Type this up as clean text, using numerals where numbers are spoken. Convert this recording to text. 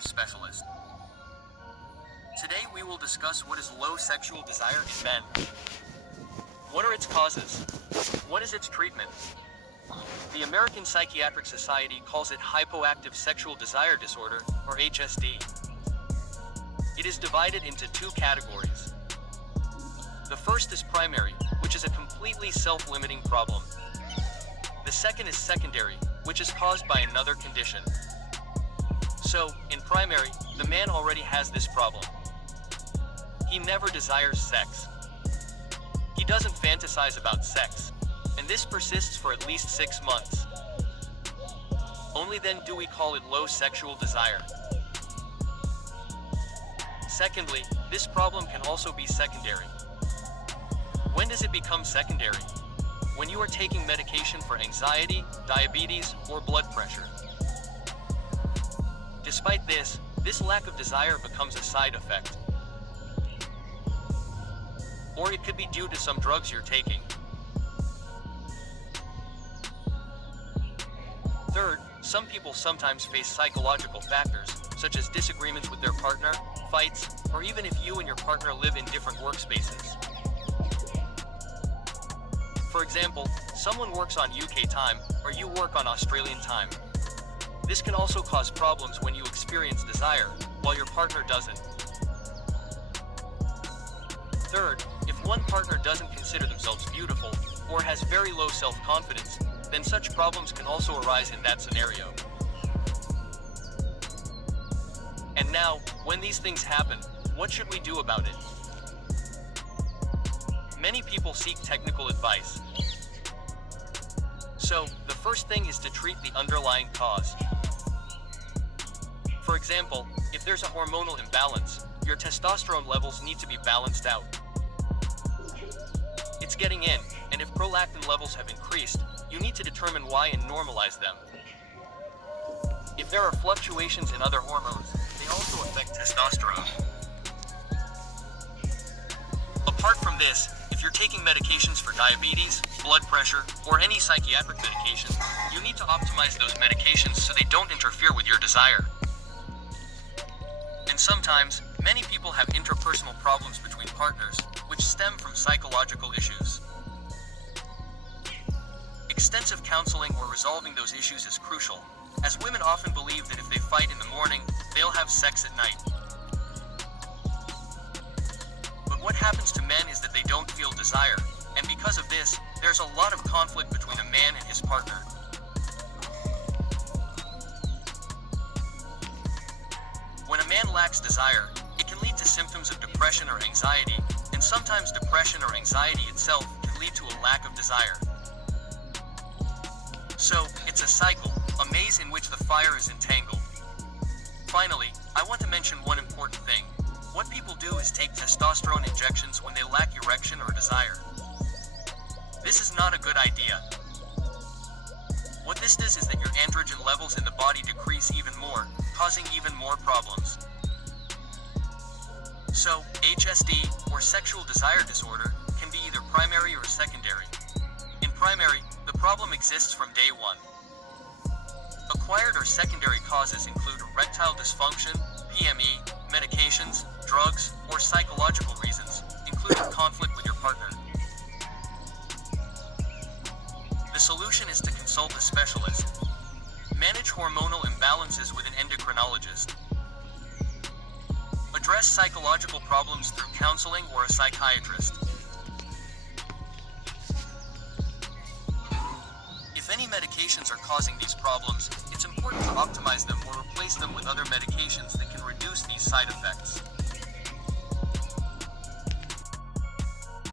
disorders specialist. Today we will discuss what is low sexual desire in men. What are its causes? What is its treatment? The American Psychiatric Society calls it hypoactive sexual desire disorder, or HSD. It is divided into two categories. The first is primary, which is a completely self-limiting problem. The second is secondary, which is caused by another condition. So, in primary, the man already has this problem. He never desires sex. He doesn't fantasize about sex, and this persists for at least 6 months. Only then do we call it low sexual desire. Secondly, this problem can also be secondary. When does it become secondary? When you are taking medication for anxiety, diabetes, or blood pressure. Despite this lack of desire becomes a side effect. Or it could be due to some drugs you're taking. Third, some people sometimes face psychological factors, such as disagreements with their partner, fights, or even if you and your partner live in different workspaces. For example, someone works on UK time, or you work on Australian time. This can also cause problems when you experience desire, while your partner doesn't. Third, if one partner doesn't consider themselves beautiful, or has very low self-confidence, then such problems can also arise in that scenario. And now, when these things happen, what should we do about it? Many people seek technical advice. So, the first thing is to treat the underlying cause. For example, if there's a hormonal imbalance, your testosterone levels need to be balanced out. It's getting in, and if prolactin levels have increased, you need to determine why and normalize them. If there are fluctuations in other hormones, they also affect testosterone. Apart from this, if you're taking medications for diabetes, blood pressure, or any psychiatric medication, you need to optimize those medications so they don't interfere with your desire. And sometimes, many people have interpersonal problems between partners, which stem from psychological issues. Extensive counseling or resolving those issues is crucial, as women often believe that if they fight in the morning, they'll have sex at night. But what happens to men is that they don't feel desire, and because of this, there's a lot of conflict between a man and his partner. When a man lacks desire, it can lead to symptoms of depression or anxiety, and sometimes depression or anxiety itself can lead to a lack of desire. So, it's a cycle, a maze in which the fire is entangled. Finally, I want to mention one important thing. What people do is take testosterone injections when they lack erection or desire. This is not a good idea. What this does is that your androgen levels in the body decrease even more, causing even more problems. So, HSD, or sexual desire disorder, can be either primary or secondary. In primary, the problem exists from day one. Acquired or secondary causes include erectile dysfunction, PME, medications, drugs, or psychological reasons, including conflict with your partner. The solution is to consult a specialist. Manage hormonal imbalances with an endocrinologist. Address psychological problems through counseling or a psychiatrist. If any medications are causing these problems, it's important to optimize them or replace them with other medications